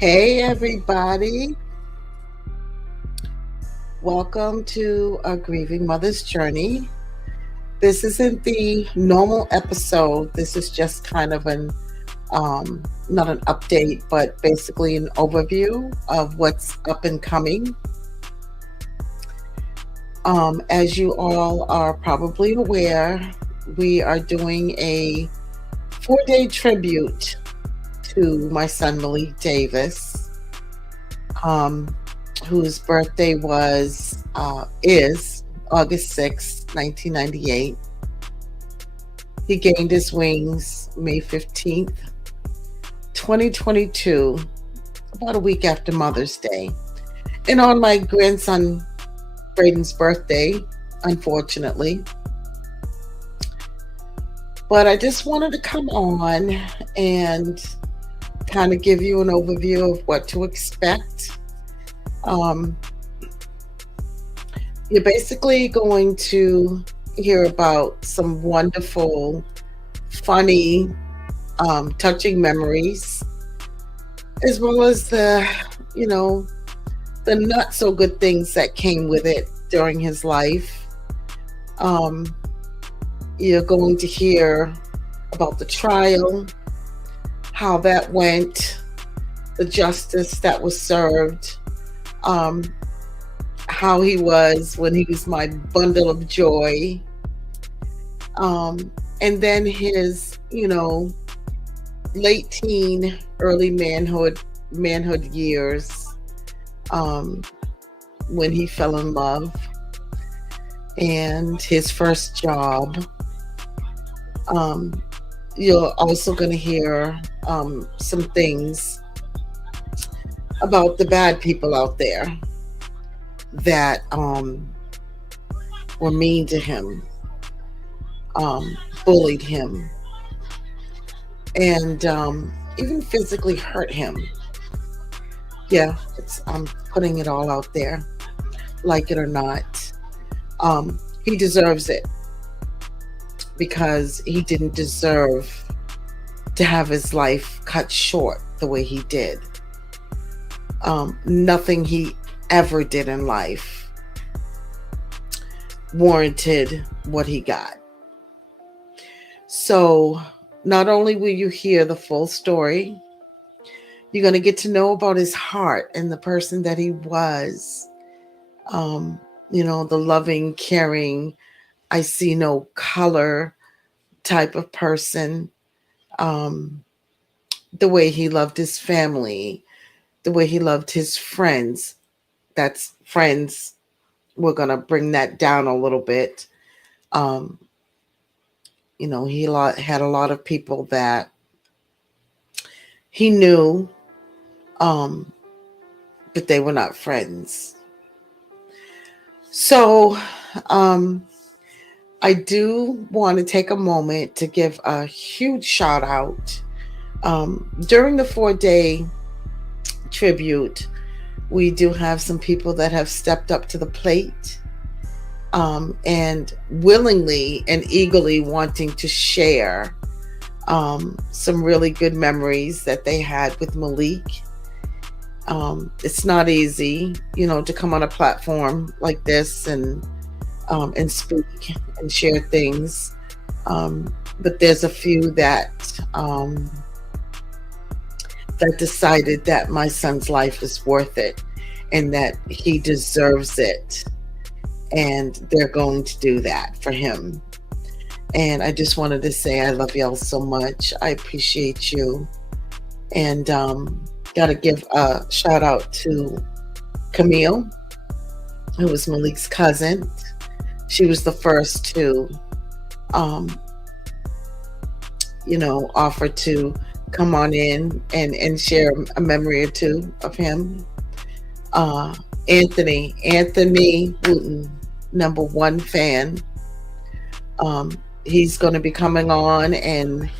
Hey, everybody. Welcome to A Grieving Mother's Journey. This isn't the normal episode. This is just kind of not an update, but basically an overview of what's up and coming. As you all are probably aware, we are doing a 4-day tribute to my son, Malik Davis. Um, whose birthday is August 6th, 1998. He gained his wings May 15th, 2022, about a week after Mother's Day. And on my grandson Braden's birthday, unfortunately. But I just wanted to come on and kind of give you an overview of what to expect. Um, you're basically going to hear about some wonderful, funny, touching memories, as well as the not so good things that came with it during his life. Um, you're going to hear about the trial, how that went, the justice that was served, um, how he was when he was my bundle of joy, and then his, late teen, early manhood years, when he fell in love, and his first job. You're also going to hear some things about the bad people out there that were mean to him, bullied him, and even physically hurt him. Yeah, I'm putting it all out there, like it or not. He deserves it because he didn't deserve to have his life cut short the way he did. Nothing he ever did in life warranted what he got. So not only will you hear the full story, you're going to get to know about his heart and the person that he was. The loving, caring, I see no color type of person. The way he loved his family, the way he loved his friends. That's friends. We're going to bring that down a little bit. He had a lot of people that he knew, but they were not friends. So, I do want to take a moment to give a huge shout out. During the 4-day tribute, we do have some people that have stepped up to the plate, and willingly and eagerly wanting to share some really good memories that they had with Malik. It's not easy, to come on a platform like this and speak and share things. But there's a few that decided that my son's life is worth it and that he deserves it. And they're going to do that for him. And I just wanted to say I love y'all so much. I appreciate you. And got to give a shout out to Camille, who was Malik's cousin. She was the first to, offer to come on in and share a memory or two of him. Anthony Wooten, number one fan. He's going to be coming on and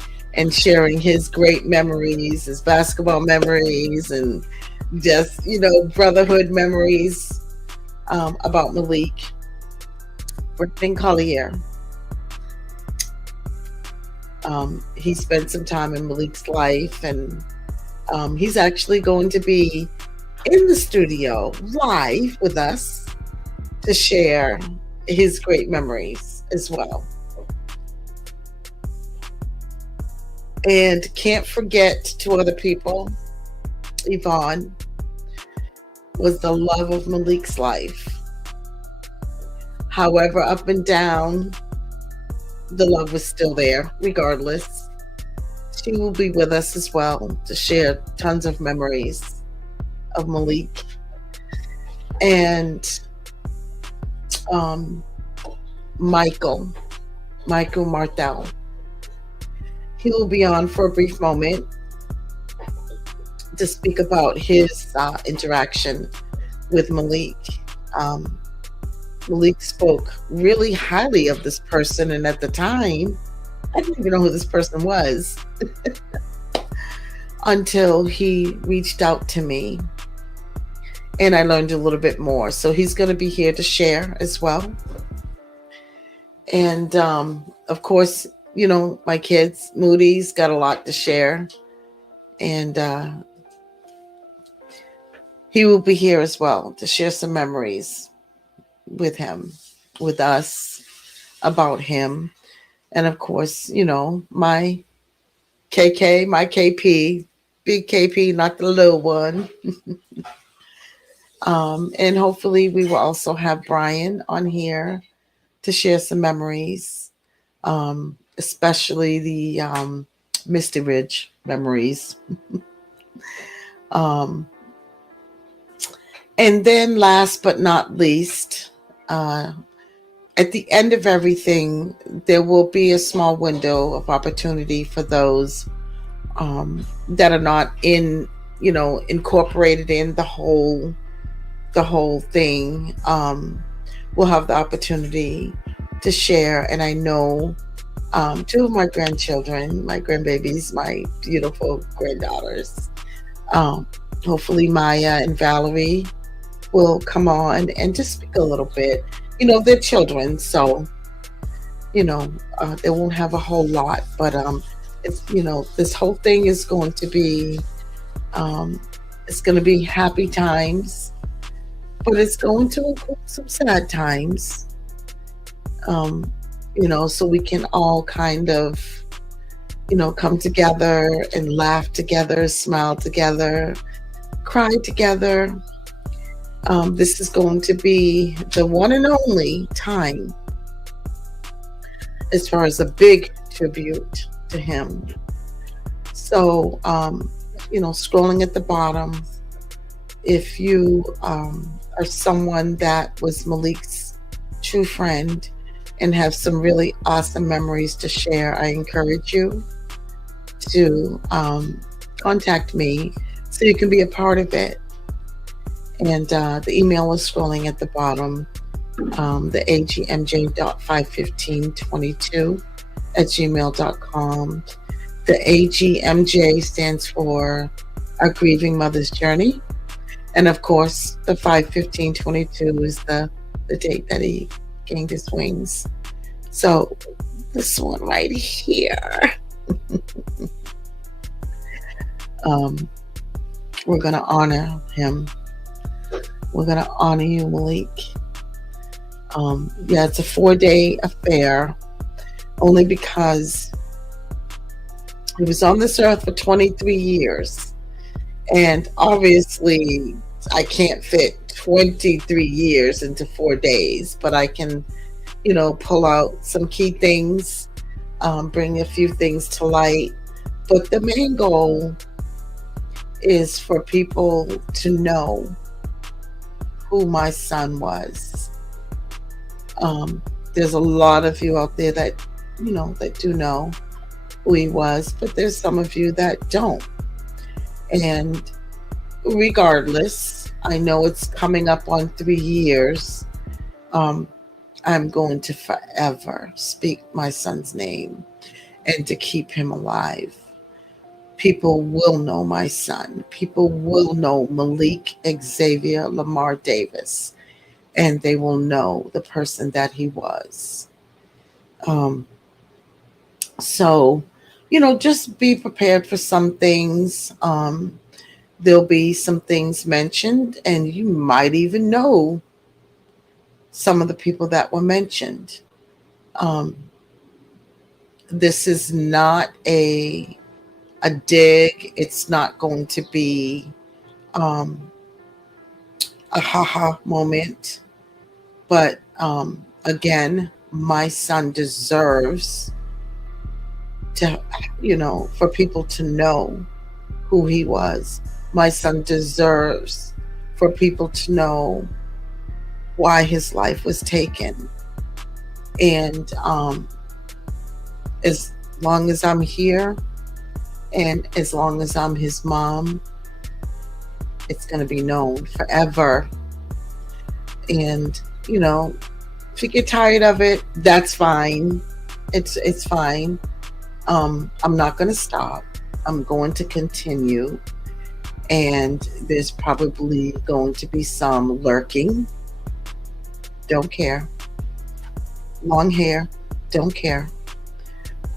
sharing his great memories, his basketball memories, and just, brotherhood memories about Malik. Brendan Collier. He spent some time in Malik's life, and He's actually going to be in the studio live with us to share his great memories as well. And can't forget two other people. Yvonne was the love of Malik's life. However, up and down, the love was still there, regardless. She will be with us as well to share tons of memories of Malik. And um, Michael, Michael Martel. He will be on for a brief moment to speak about his interaction with Malik. Um, Malik spoke really highly of this person, and at the time, I didn't even know who this person was until he reached out to me and I learned a little bit more. So he's going to be here to share as well. And of course, my kids, Moody's got a lot to share. And he will be here as well to share some memories with him, with us, about him. And of course, my KK, my KP, big KP, not the little one. And hopefully we will also have Brian on here to share some memories, especially the Misty Ridge memories. And then last but not least, at the end of everything, there will be a small window of opportunity for those that are not incorporated in the whole thing. Will have the opportunity to share. And I know two of my grandchildren, my grandbabies, my beautiful granddaughters, hopefully Maya and Valerie will come on and just speak a little bit. They're children, so they won't have a whole lot, but it's this whole thing is going to be it's going to be happy times, but it's going to include some sad times. So we can all kind of come together and laugh together, smile together, cry together. This is going to be the one and only time as far as a big tribute to him. So, scrolling at the bottom, if you are someone that was Malik's true friend and have some really awesome memories to share, I encourage you to contact me so you can be a part of it. And the email is scrolling at the bottom, the agmj.51522@gmail.com. The AGMJ stands for Our Grieving Mother's Journey. And of course, the 51522 is the date that he gained his wings. So this one right here. We're going to honor him. We're going to honor you, Malik. It's a 4-day affair, only because he was on this earth for 23 years. And obviously, I can't fit 23 years into 4 days, but I can, pull out some key things, bring a few things to light. But the main goal is for people to know who my son was. There's a lot of you out there that do know who he was, but there's some of you that don't. And regardless, I know it's coming up on 3 years. I'm going to forever speak my son's name and to keep him alive. People will know my son. People will know Malik Xavier Lamar Davis, and they will know the person that he was. So just be prepared for some things. There'll be some things mentioned, and you might even know some of the people that were mentioned. Um, this is not a dig. It's not going to be um, a haha moment. But again, my son deserves to, for people to know who he was. My son deserves for people to know why his life was taken. And as long as I'm here and as long as I'm his mom, it's going to be known forever. And, if you get tired of it, that's fine. It's fine. I'm not going to stop. I'm going to continue. And there's probably going to be some lurking. Don't care. Long hair. Don't care.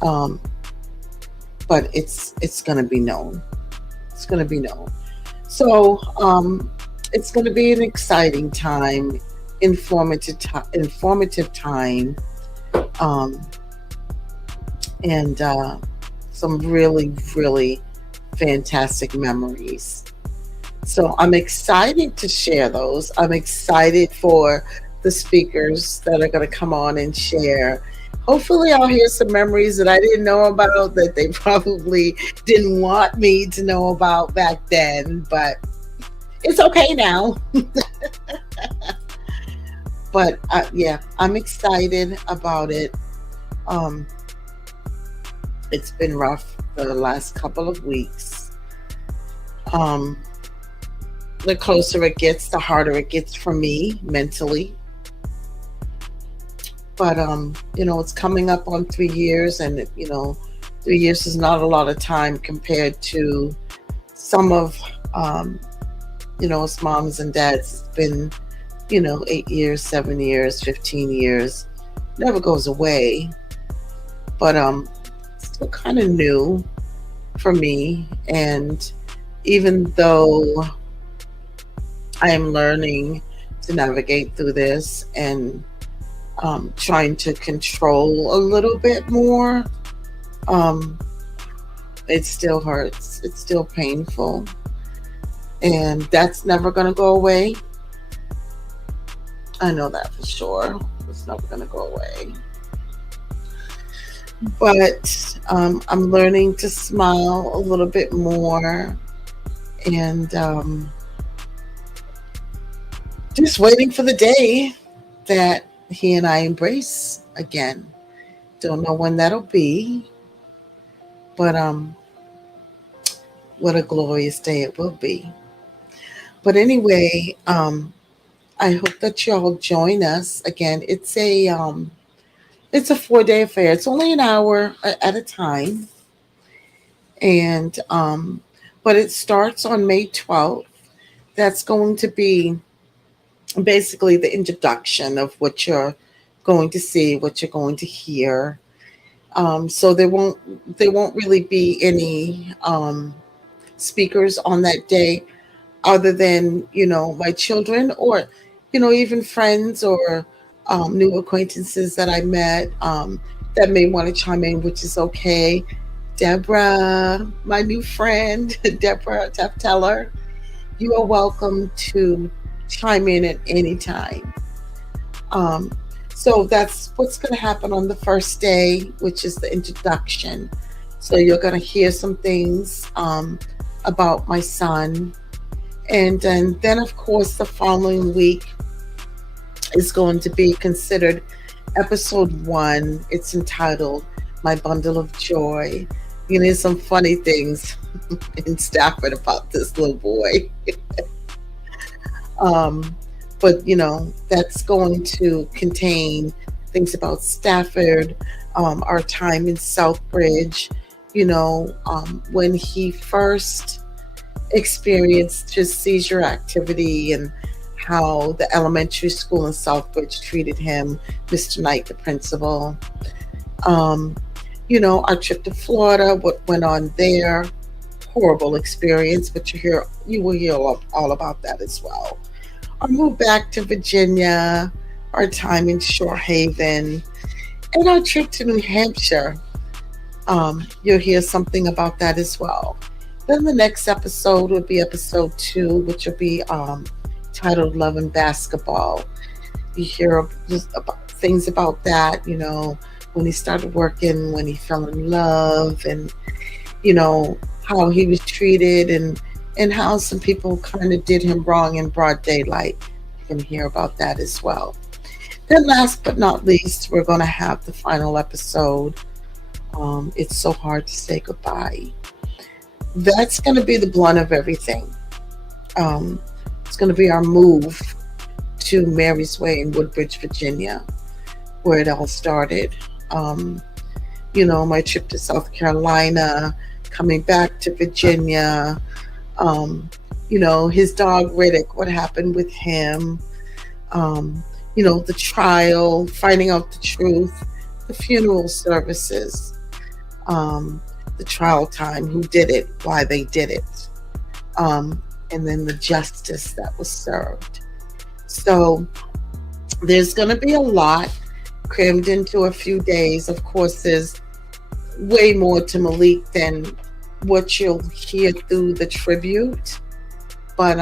Um, but it's going to be known. It's going to be known. So it's going to be an exciting time, informative time, um, and some really, really fantastic memories. So I'm excited to share those. I'm excited for the speakers that are going to come on and share. Hopefully, I'll hear some memories that I didn't know about that they probably didn't want me to know about back then, but it's okay now. But yeah, I'm excited about it. Um, it's been rough for the last couple of weeks. Um, the closer it gets, the harder it gets for me mentally. But it's coming up on 3 years, and 3 years is not a lot of time compared to some of us moms and dads. It's been 8 years, 7 years, 15 years. Never goes away. But still kind of new for me. And even though I am learning to navigate through this and trying to control a little bit more, it still hurts. It's still painful. And that's never going to go away. I know that for sure. It's never going to go away. But I'm learning to smile a little bit more, and just waiting for the day that he and I embrace again. Don't know when that'll be, but what a glorious day it will be. But anyway, I hope that y'all join us again. It's a 4-day affair. It's only an hour at a time, and but it starts on May 12th. That's going to be basically the introduction of what you're going to see, what you're going to hear. So there won't really be any speakers on that day, other than my children, or even friends, or new acquaintances that I met, that may want to chime in, which is okay. Deborah, my new friend, Deborah Tefteller, you are welcome to chime in at any time. Um, so that's what's going to happen on the first day, which is the introduction. So you're going to hear some things about my son. And then, of course, the following week is going to be considered episode 1. It's entitled My Bundle of Joy. There's some funny things in Stafford about this little boy. But that's going to contain things about Stafford, our time in Southbridge, when he first experienced his seizure activity, and how the elementary school in Southbridge treated him, Mr. Knight, the principal. Our trip to Florida, what went on there, horrible experience, but you will hear all about that as well. Our move back to Virginia, our time in Shore Haven, and our trip to New Hampshire. You'll hear something about that as well. Then the next episode will be episode 2, which will be titled Love and Basketball. You hear just about things about that, when he started working, when he fell in love, and how he was treated, and how some people kind of did him wrong in broad daylight. You can hear about that as well. Then last but not least, we're going to have the final episode. It's so hard to say goodbye. That's going to be the blunt of everything. It's going to be our move to Mary's Way in Woodbridge, Virginia, where it all started. My trip to South Carolina, coming back to Virginia, his dog Riddick, what happened with him, the trial, finding out the truth, the funeral services, the trial time, who did it, why they did it, and then the justice that was served. So there's going to be a lot crammed into a few days. Of course, there's way more to Malik than what you'll hear through the tribute, but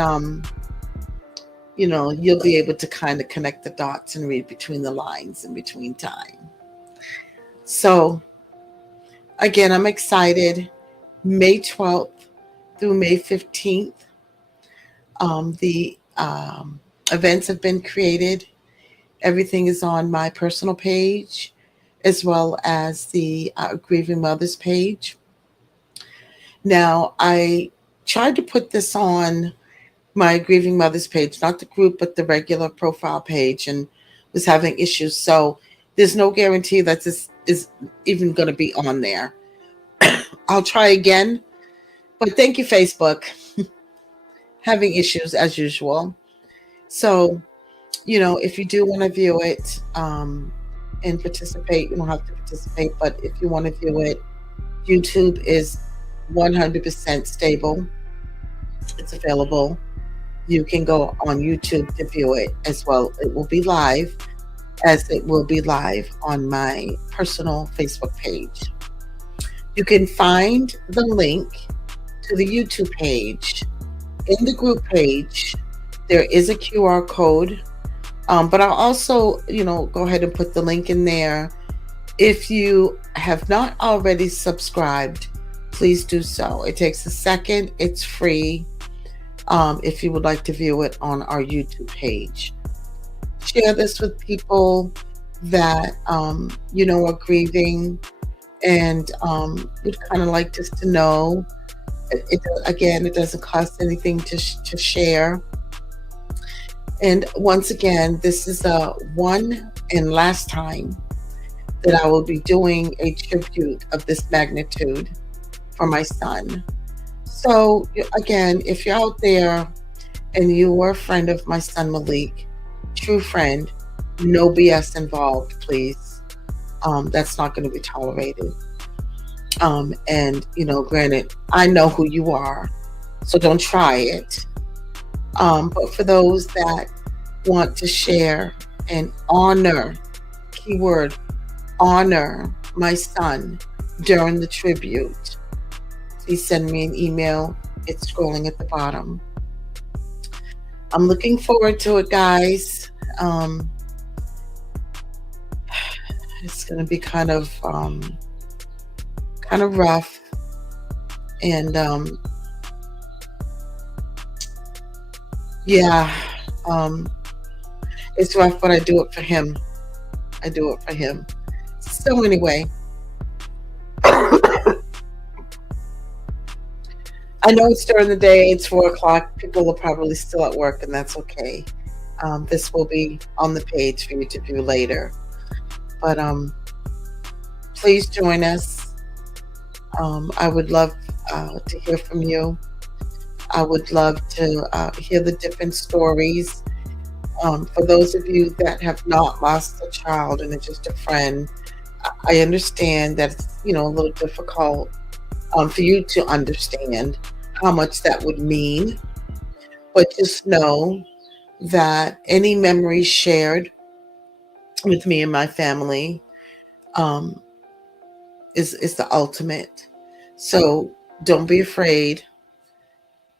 you'll be able to kind of connect the dots and read between the lines in between time. So again, I'm excited. May 12th through May 15th, the events have been created. Everything is on my personal page, as well as the Grieving Mothers page. Now, I tried to put this on my Grieving Mothers page, not the group, but the regular profile page, and was having issues. So there's no guarantee that this is even going to be on there. I'll try again, but thank you, Facebook. Having issues as usual. So, if you do want to view it and participate, you don't have to participate, but if you want to view it, YouTube is 100% stable. It's available. You can go on YouTube to view it as well. It will be live, as it will be live on my personal Facebook page. You can find the link to the YouTube page in the group page. There is a QR code, but I'll also, go ahead and put the link in there. If you have not already subscribed, please do so. It takes a second. It's free. If you would like to view it on our YouTube page, share this with people that are grieving and would kind of like just to know. It doesn't cost anything to share. And once again, this is the one and last time that I will be doing a tribute of this magnitude for my son. So again, if you're out there and you are a friend of my son Malik, true friend, no BS involved, please. That's not going to be tolerated. And granted, I know who you are, so don't try it. But for those that want to share and honor, keyword, honor my son during the tribute, please send me an email. It's scrolling at the bottom. I'm looking forward to it, guys. It's going to be kind of rough, and it's rough, but I do it for him. So anyway, I know it's during the day, it's 4:00. People are probably still at work, and that's okay. This will be on the page for you to view later. But please join us. I would love to hear from you. I would love to hear the different stories. For those of you that have not lost a child and are just a friend, I understand that it's, a little difficult for you to understand how much that would mean, but just know that any memories shared with me and my family um, is the ultimate. So don't be afraid.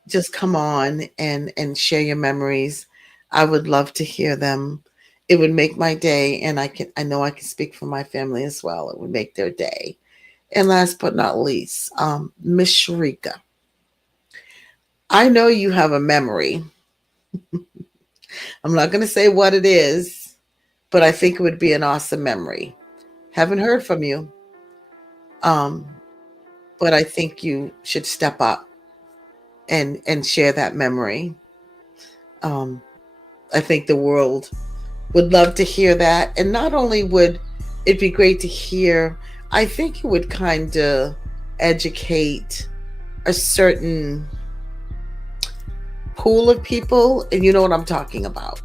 Just come on and share your memories. I would love to hear them. It would make my day, and I know I can speak for my family as well. It would make their day. And last but not least, Miss Sharika, I know you have a memory. I'm not going to say what it is, but I think it would be an awesome memory. Haven't heard from you, um, but I think you should step up and share that memory. Um, I think the world would love to hear that, and not only would it be great to hear, I think it would kind of educate a certain pool of people, and you know what I'm talking about.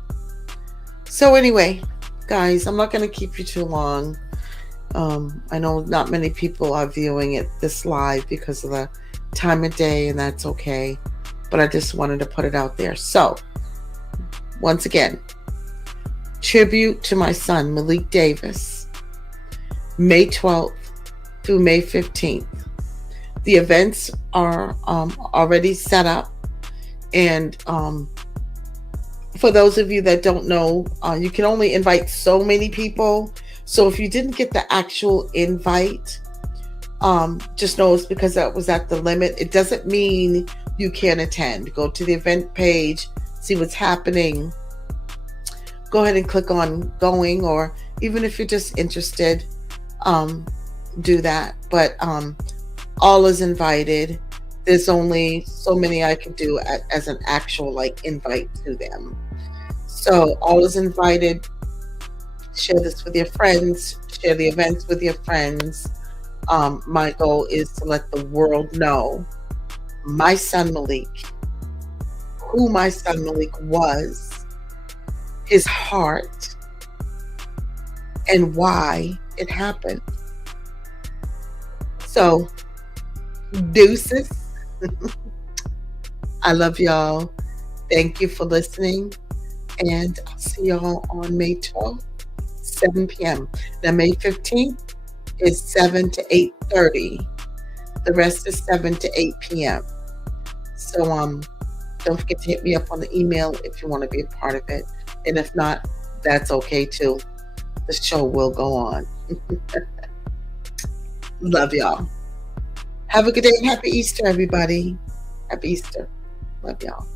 So anyway, guys, I'm not going to keep you too long. I know not many people are viewing it this live because of the time of day, and that's okay. But I just wanted to put it out there. So, once again, tribute to my son, Malik Davis, May 12th through May 15th. The events are already set up. And for those of you that don't know, you can only invite so many people. So if you didn't get the actual invite, just know it's because that was at the limit. It doesn't mean you can't attend. Go to the event page, see what's happening. Go ahead and click on going, or even if you're just interested, do that. But all is invited. There's only so many I can do as an actual invite to them. So all is invited. Share this with your friends. Share the events with your friends. My goal is to let the world know my son Malik, who my son Malik was, his heart, and why it happened. So, deuces. I love y'all. Thank you for listening. And I'll see y'all on May 12th, 7 p.m. Now, May 15th is 7 to 8:30. The rest is 7 to 8 p.m. So don't forget to hit me up on the email if you want to be a part of it. And if not, that's okay too. The show will go on. Love y'all. Have a good day and happy Easter, everybody. Happy Easter. Love y'all.